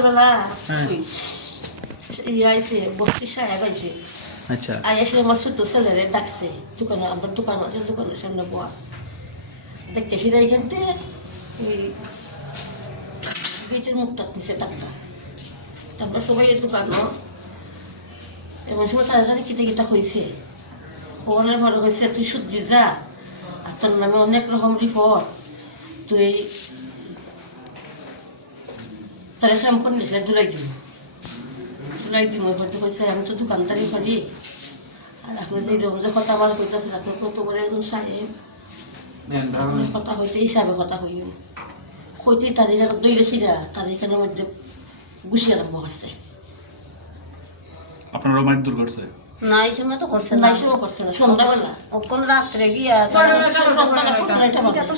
সকালবেলা আইসে বস্তি সাহেব আইসে। আচ্ছা আইসে আমার ছোট ছেলেরে ডাকছে দোকানে, আমার দোকান আছে, দোকানের সামনে বয়া দেখতে ফিরাই গেতে এই গেটের মুখটা নিচে ডাক্তার। তারপরে সবাই দোকানও এমন সময় তাড়াতাড়ি কিতে কিতা হয়েছে। খবরের পরে হয়েছে তুই সূর্যি যা, আর তোর নামে অনেক রকম রিপোর্ট, তুই তারা শ্যাম্পন লিখলে জুলাই দিব বলতে কইছে আমি তো দোকানদারি করি, আর আপনি যে এরকম যে কথা আমার কইতেছে আপনি কত বড় একজন সাহেব, আপনার কথা হইতে হিসাবে কথা হইল কইতে তাদের দইলে ছিঁড়া তাদের এখানের মধ্যে গুছি আরম্ভ করছে। আপনারা মারধর করছে? না এই সময় তো করছে না, নাই সময় করছে না, সন্ধ্যাবেলা কোন রাত্রে গিয়া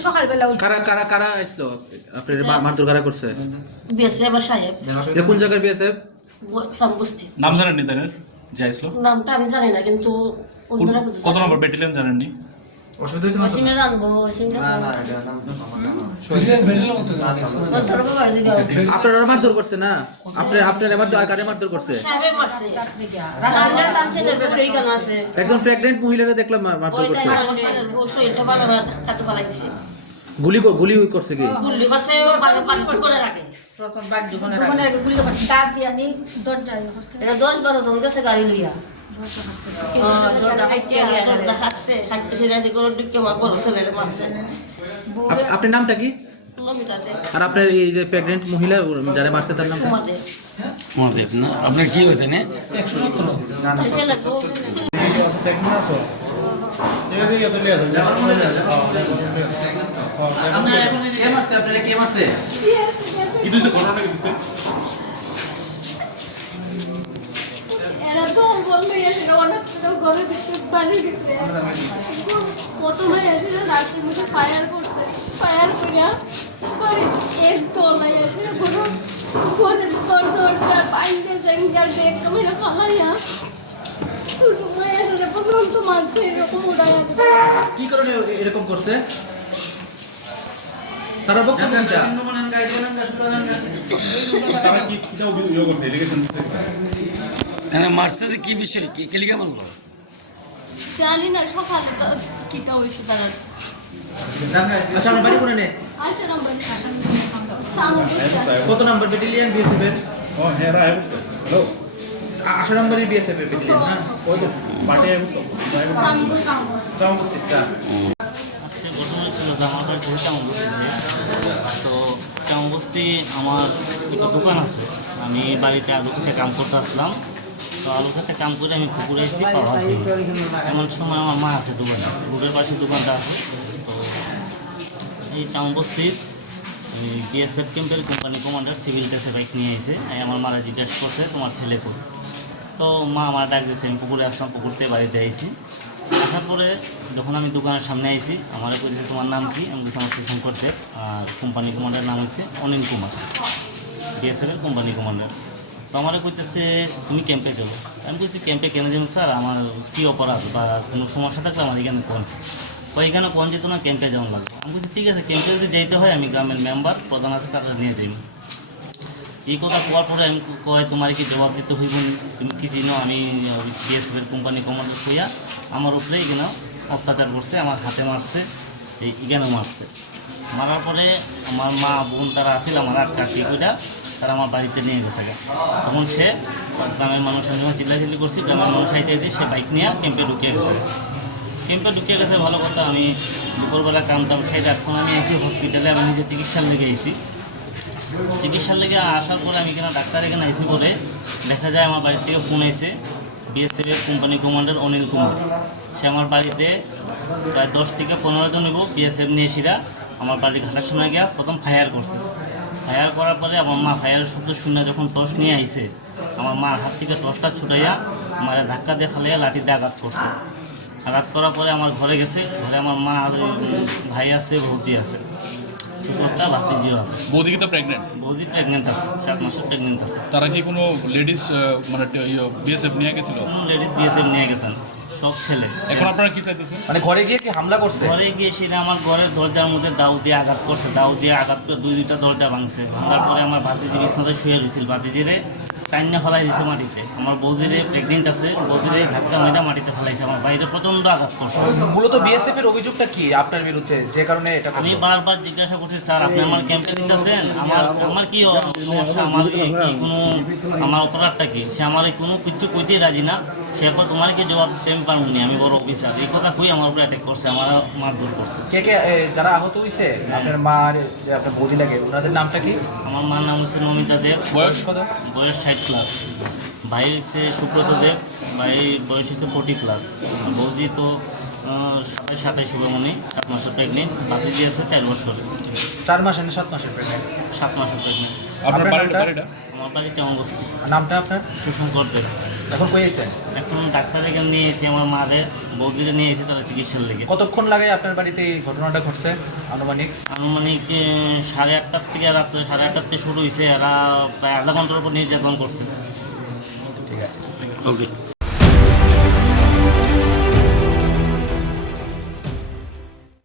সকালবেলা কারা কারা কারা আসলো আপনার মারধর কারা করছে? বিয়েছে আবার সাহেব। কোন জায়গার বিএসএফ? সামবস্তি। নাম জানেননি তাদের যে আসলো? নামটা আমি জানি না, কিন্তু অন্যরা কত নম্বর ব্যাটালিয়ন জানেননি? অসীমে জানবো, অসীমে আপনারা মারধর করছে না? আপনার কারে মারধর করছে? সাহেব মারছে। একজন প্রেগন্যান্ট মহিলারে দেখলাম মারধর করছে। এটা ভালো না, চাটু পালাইছে। গুলি করছে কি? গুলি করছে বাড়ি ঢুকানোর আগে। দোকানের আগে গুলি করছে, দাঁত দিয়ে আনি দরজায় করছে। এটা 10-12 জন গেছে গাড়ি লইয়া। আপনার নামটা কি? আর আপনার এই যে প্রেগন্যান্ট মহিলা যারা মারছে তার নাম? মহাদেব না? আপনার কি হইতে না? কে মারছে? আপনারা কে মারছে? কি দিছে ঘটনা কি দিছে? এরা তো বলবে এসে অনেক ঘরে ভিতরে বাড়ির ভিতরে প্রথমে এসে রাত্রির মধ্যে ফায়ার করছে, ফায়ার করিয়া পরে এক তলায় এসে কোনো ঘরের দরজা বাইরে জঙ্গল দেখতে মেরে ফালাইয়া ছোটো মেয়েরা পর্যন্ত মারছে, এরকম উড়াইয়া কি কারণে এরকম করছে? তারা বক্তব্য কিটা? তারা কি কিটা অভিযোগ করছে, এলিগেশন দিছে? মারছে যে কি বিষয়, কি কেলিকা মারলো? জানি না। সকালে তো কিতা হয়েছে তারা। আচ্ছা আমার বাড়ি কোনে? আসে নম্বর কত নম্বর ব্যাটালিয়ন বিএসএফ এর? ও হ্যাঁ রায় বলছে। হ্যালো 8 নম্বরের বিএসএফ এর ব্যাটালিয়ন না? কই তো পার্টি বলছো? চামবস্তিটা। আজকে ঘটনা হয়েছিল যে আমার বাড়ি থেকে চামবস্তি, তো চামবস্তি আমার একটা দোকান আছে, আমি বাড়িতে আলু খেতে কাম করতে আসলাম। তো আলু খেতে কাম করে আমি পুকুরে এসেছি পাওয়া এমন সময় আমার মা আছে দোকানে, পুকুরের পাশে দোকানটা আছে। তো এই চামবস্তির বিএসএফ ক্যাম্পের কোম্পানি কমান্ডার সিভিল ড্রেসে বাইক নিয়ে এসে আমার মারা জিজ্ঞাসা করছে তোমার ছেলে কই। তো মা আমার ডাক দিয়েছে, আমি পুকুরে আসলাম, পুকুরতে বাড়িতে আইসি। আসার পরে যখন আমি দোকানের সামনে আইসি আমার কইছে তোমার নাম কি? আমি বলছি আমার স্টেশন করতে, আর কোম্পানি কমান্ডার নাম হচ্ছে অনিল কুমার, বিএসএফের কোম্পানি কমান্ডার। তো আমার কইতেছে তুমি ক্যাম্পে চলো। আমি বলছি ক্যাম্পে কেন যাবো স্যার, আমার কী অপরাধ বা কোনো সমস্যা থাকলে আমার এখানে কোন এখানে কোন যেত না, ক্যাম্পে যাওয়া লাগবে। আমি বলছি ঠিক আছে, ক্যাম্পে যদি যেতে হয় আমি গ্রামের মেম্বার প্রধান আছে তারা নিয়ে যাই। এই কথা কোয়ার পরে আমি কয় তোমার কি জবাব দিতে হইব, তুমি কি চিনো আমি বিএসএফের কোম্পানি কমান্ডার হইয়া আমার উপরে এখানে অত্যাচার করছে, আমার হাতে মারছে, এখানেও মারছে। মারার পরে আমার মা বোন তারা আসছিল আমার আটকাটি কইটা তারা আমার বাড়িতে নিয়ে গেছে। তখন সে গ্রামের মানুষের জন্য চিল্লাচিল্লি করছি, গ্রামের মানুষ আইতে দিয়ে সে বাইক নিয়ে ক্যাম্পে ঢুকিয়ে গেছে। ক্যাম্পে ঢুকিয়ে গেছে ভালো কথা, আমি দুপুরবেলা কামটাম সেই এখন আমি এসি হসপিটালে, আমি নিজে চিকিৎসার লেগে এসেছি। চিকিৎসার লেগে আসার পরে আমি এখানে ডাক্তার এখানে আইসি বলে দেখা যায় আমার বাড়ির থেকে ফোন এসে বিএসএফের কোম্পানি কমান্ডার অনিল কুমার, সে আমার বাড়িতে প্রায় 10 থেকে 15 জন নেব বিএসএফ নিয়ে এসিরা আমার বাড়ি ঘাটার সময় গিয়া প্রথম ফায়ার করছে। ফায়ার করার পরে আমার মা ফায়ারের শব্দ শুনে যখন টর্চ নিয়ে আইছে আমার মার হাত থেকে টর্চটা ছুটাইয়া আমার ধাক্কা দিয়ে ফালাইয়া লাঠি দিয়ে আঘাত করছে। আঘাত করার পরে আমার ঘরে গেছে, ঘরে আমার মা আর ভাই আছে, বৌদি আছে, ছোটো একটা ভাতিজিও আছে। বৌদি কি তো প্রেগনেন্ট? বৌদি প্রেগনেন্ট আছে, 7 মাসের প্রেগনেন্ট আছে। তারা কি কোনো লেডিস মানে বিএসএফ নিয়ে গেছিল? লেডিস বিএসএফ নিয়ে গেছেন, সব ছেলে। এখন আপনারা কি চাইতেছেন? মানে ঘরে গিয়ে কি হামলা করছে? ঘরে গিয়ে সেটা আমার ঘরের দরজার মধ্যে দাউ দিয়ে আঘাত করছে, দাউ দিয়ে আঘাত করে দুইটা দরজা ভাঙছে। ভাঙার পরে আমার ভাতিজি বিছনাতে শুয়ে রয়েছিল, ভাতিজিরে টাইনা ফেলাই দিয়েছে মাটিতে। আমার বৌদিরে প্রেগনেন্ট আছে, বৌদিরে ধাক্কা মেয়েটা মাটিতে ফেলাইছে। আমার বাইরে প্রচণ্ড আঘাত করছে। মূলত বিএসএফ এর অভিযোগটা কি আপনার বিরুদ্ধে, যে কারণে এটা আমি বারবার জিজ্ঞাসা করছি, স্যার আপনি আমার ক্যাম্পে দিতেছেন, আমার কি সমস্যা, আমার কি কোনো আমার অপরাধটা কি? সে আমার কোনো কিছু কইতেই রাজি না। সে এখন তোমার কি জবাব দিতে আমি পারবো না, আমি বড় অফিসার। এই কথা কই আমার উপরে অ্যাটাক করছে, আমার মারধর করছে। কে কে যারা আহত হয়েছে আপনার মা আর যে আপনার বৌদি লাগে, ওনাদের নামটা কি? আমার মার নাম হচ্ছে নমিতা দেব, বয়স কত? বয়স 60+। ভাই হচ্ছে সুব্রত দেব, ভাই বয়স হচ্ছে 40+। বৌদি তো 27 শুভমণি, 7 মাসের প্রেগনেন্ট। ভাতিজি আছে 4 বছর, 4 মাস না 7 মাসের প্রেগনেন্ট? 7 মাসের প্রেগনেন্ট। আপনার আপনার বাড়িটা নামটা? বাড়িটা আমার বাড়ি চামবস্তি। নামটা আপনার? সুশঙ্কর দেব। এখন কই আছেন? এখন ডাক্তার এখানে নিয়ে এসেছি, আমার মারে বৌদিরে নিয়ে এসেছি তারা চিকিৎসার লেগে। কতক্ষণ লাগে আপনার বাড়িতে এই ঘটনাটা ঘটছে আনুমানিক? আনুমানিক 8:30 থেকে, রাত্রে 8:30 থেকে শুরু হয়েছে। এরা প্রায় আধা ঘন্টার উপর নির্যাতন করছে। ঠিক আছে। ওকে।